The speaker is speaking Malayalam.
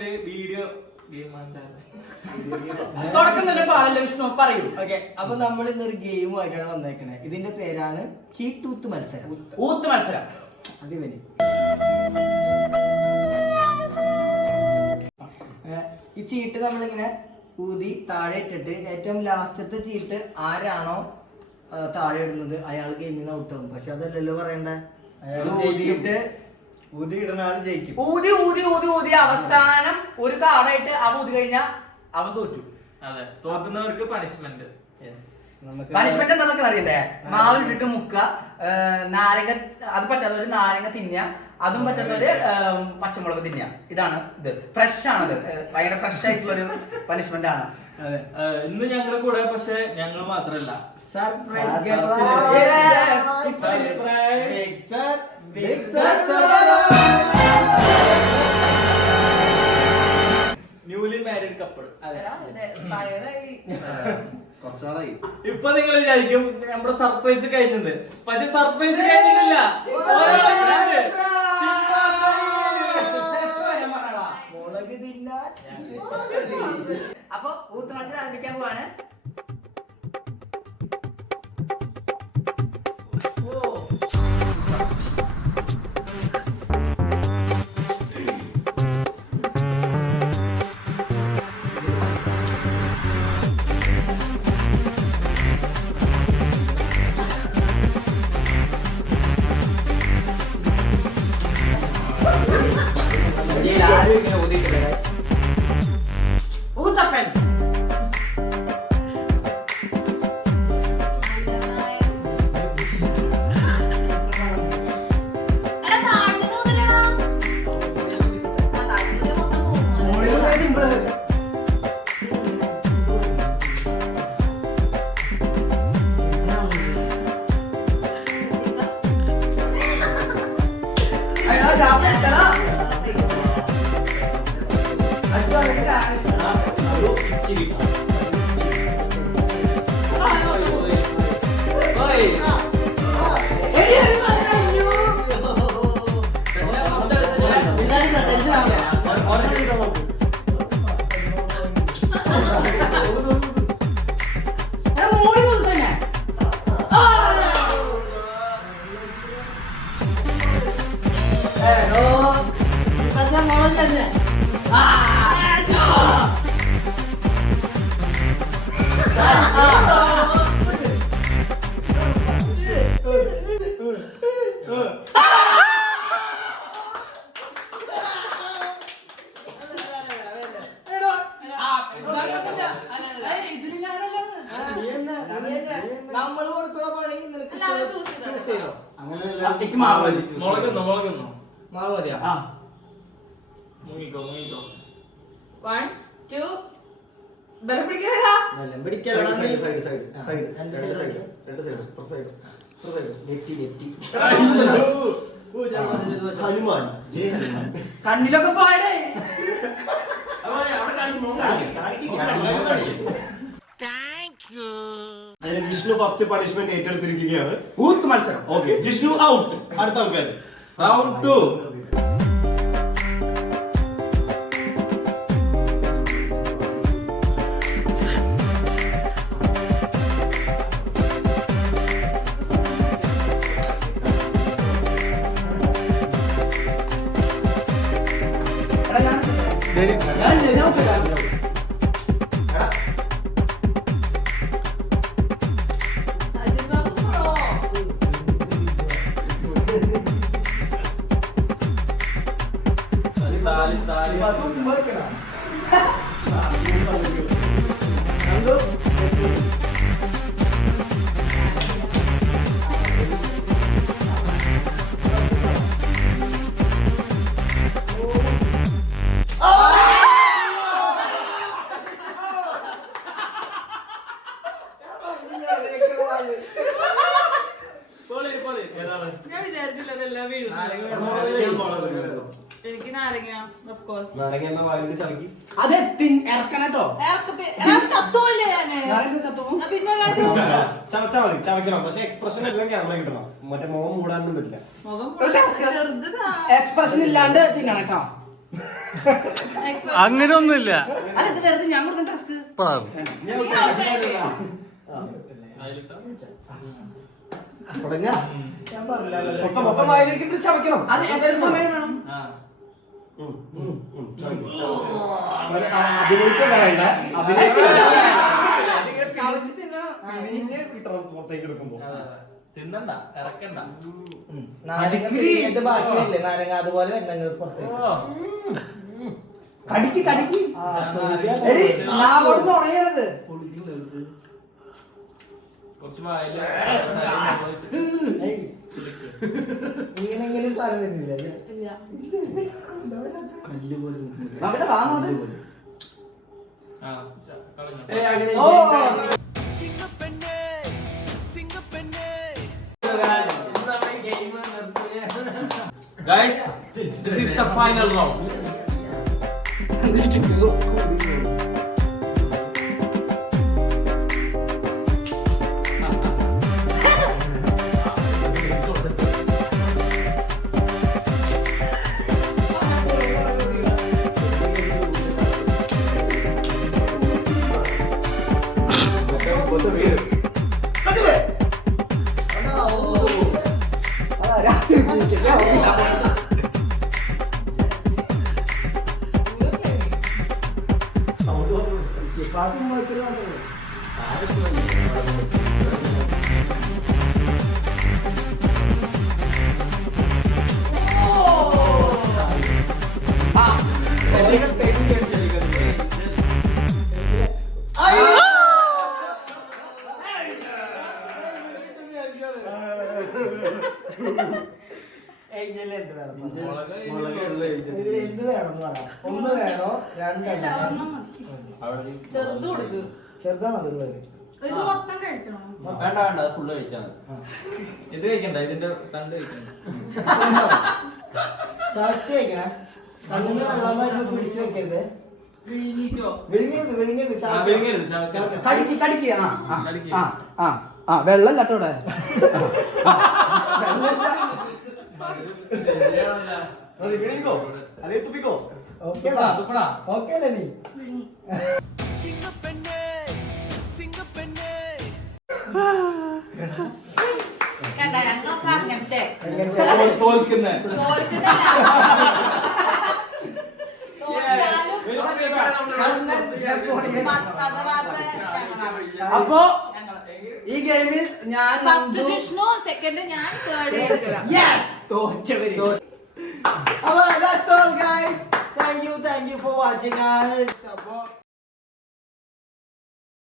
ഒരു വീഡിയോ ഗെയിം വിഷ്ണു പറയൂ. ഓക്കെ, അപ്പൊ നമ്മൾ ഇന്നൊരു ഗെയിമുമായിട്ടാണ് വന്നേക്കണേ. ഇതിന്റെ പേരാണ് ചീട്ടൂത്ത് മത്സരം. ഊത്ത് മത്സരം. അതിവന് ഈ ചീട്ട് നമ്മളിങ്ങനെ ഊതി താഴെ ഇട്ടിട്ട് ഏറ്റവും ലാസ്റ്റത്തെ ചീട്ട് ആരാണോ താഴെ ഇടുന്നത് അയാൾ ഗെയിമിൽ നിന്ന് ഔട്ടാവും. പക്ഷെ അതല്ലല്ലോ പറയണ്ടേ, ഊതിയിട്ട് ഊതി ഇടുന്ന ആൾ ജയിക്കും. ഊതി ഊതി ഊതി ഊതി അവസാനം ഒരു കാർഡായിട്ട് അവൻ ഊതി കഴിഞ്ഞാൽ അവൻ തോറ്റു. അതെ, തോക്കുന്നവർക്ക് പണിഷ്മെന്റ്. പണിഷ്മെന്റ് എന്താന്നൊക്കെ അറിയണ്ടേ? മാവിലിട്ടിട്ട് മുക്ക, നാരങ്ങ, അത് പറ്റാത്തവര് നാരങ്ങ തിന്ന, അതും പറ്റാത്തവര് പച്ചമുളക് തിന്ന. ഇതാണ് ഇത്. ഫ്രഷ് ആണത്, ഭയങ്കര ഫ്രഷ് ആയിട്ടുള്ള ഒരു പണിഷ്മെന്റ് ആണ്. ഇന്ന് ഞങ്ങളുടെ കൂടെ പക്ഷെ ഞങ്ങൾ മാത്രല്ല, ന്യൂലി മാരീഡ് കപ്പിൾ. ഇപ്പൊ നിങ്ങൾ വിചാരിക്കും നമ്മുടെ സർപ്രൈസ് കഴിഞ്ഞത്, പക്ഷെ സർപ്രൈസ് കഴിഞ്ഞിട്ടില്ല. അപ്പൊ ഊത്ത് മത്സരം ആരംഭിക്കാൻ പോവാണ്. ഊത്തപ്പൻ. കണ്ണിലൊക്കെ പോയടേ. ജിഷ്ണു ഫസ്റ്റ് പണിഷ്മെന്റ് ഏറ്റെടുത്തിരിക്കുകയാണ്. ഊത്ത് മത്സരം. Okay, Jishnu out. അടുത്ത ആൾക്കാർ റൗണ്ട് 2. ഞാൻ വിചാരിച്ചില്ല അതെല്ലാം വീഴും. എനിക്ക് നാരങ്ങ അത് ഇറക്കണട്ടോ. ചത്തോല്ലേ പിന്നെ ചവയ്ക്കണം. പക്ഷെ എക്സ്പ്രഷൻ എല്ലാം ക്യാമറ കിട്ടണം. മറ്റേ മുഖം മൂടാനൊന്നും പറ്റില്ല. മുഖം എക്സ്പ്രഷൻ ഇല്ലാണ്ട് തിന്നണം കേട്ടോ. അങ്ങനെയൊന്നുമില്ല. അല്ല ഇത് വെറുതെ ഞാൻ കൊടുക്കുന്ന ടാസ്ക്. തുടങ്ങാ ഞാൻ പറഞ്ഞല്ലോ മൊത്തം വായിലേക്ക് ചവയ്ക്കണം. അത് എത്ര സമയം വേണം? അഭിനയിക്കല്ല വേണ്ട കിട്ടണം പുറത്തേക്ക് എടുക്കുമ്പോ. തിന്നണ്ട ഇറക്കണ്ട. നാരങ്ങ പിഴിഞ്ഞിട്ട് ബാക്കിയല്ലേ നാരങ്ങ അതുപോലെ വരുന്നുണ്ട് പുറത്തേക്ക് കടിക്ക് കടിക്ക്. എടി, നാവോട് നുണയണത്. കുറച്ച് വായില് ഇങ്ങനെങ്കിലും സാധനം വരുന്നില്ല ഇല്ല. കല്ല് പോലെ അവിടെ വാ അങ്ങോട്ട്. ആ കളഞ്ഞു. ഓ Guys, this is the final round. എന്ത് വേണം ഒന്ന് വേണോ രണ്ടല്ല ചെറുത് കൊടുക്ക്. ചെറുതാണോ അതുള്ളത് ഒരു മൊത്തം കഴിക്കണോ? വേണ്ട വേണ്ട ഫുള്ള് കഴിച്ചാൽ മതി. ഇത് കഴിക്കണ്ട, ഇതിന്റെ തണ്ട് കഴിക്കണ്ട. ചവച്ച് വെക്കണേ കണ്ണിന് വെള്ളം വരുമ്പോ പിടിച്ച് വെക്കരുത് വിഴുങ്ങിയത് വിഴുങ്ങിയത് വിഴുങ്ങരുത്, ചവച്ചാൽ മതി. കടിക്ക് കടിക്ക്. കടിക്ക്. വെള്ളം കേട്ടോടെ. വിളിക്കോ അല്ലെ തുപ്പിക്കോ. തുപ്പടാ, തുപ്പടാ. ഓക്കെ അല്ലേ നീ വിഴുങ്ങി. കണ്ട ഞങ്ങളൊക്കെ അങ്ങനത്തെ തോൽക്കുന്നേ. തോൽക്കുന്നില്ല. തോൽക്കാനും പതറാത്ത ഞങ്ങളാണ്. അപ്പോ ഞങ്ങള്. ഈ ഗെയിമിൽ ഞാൻ ഫസ്റ്റ് ജിഷ്ണു, സെക്കൻഡ് ഞാൻ, തേർഡ് തോറ്റവര് അപ്പൊ that's all guys. Thank you for watching us. അപ്പൊ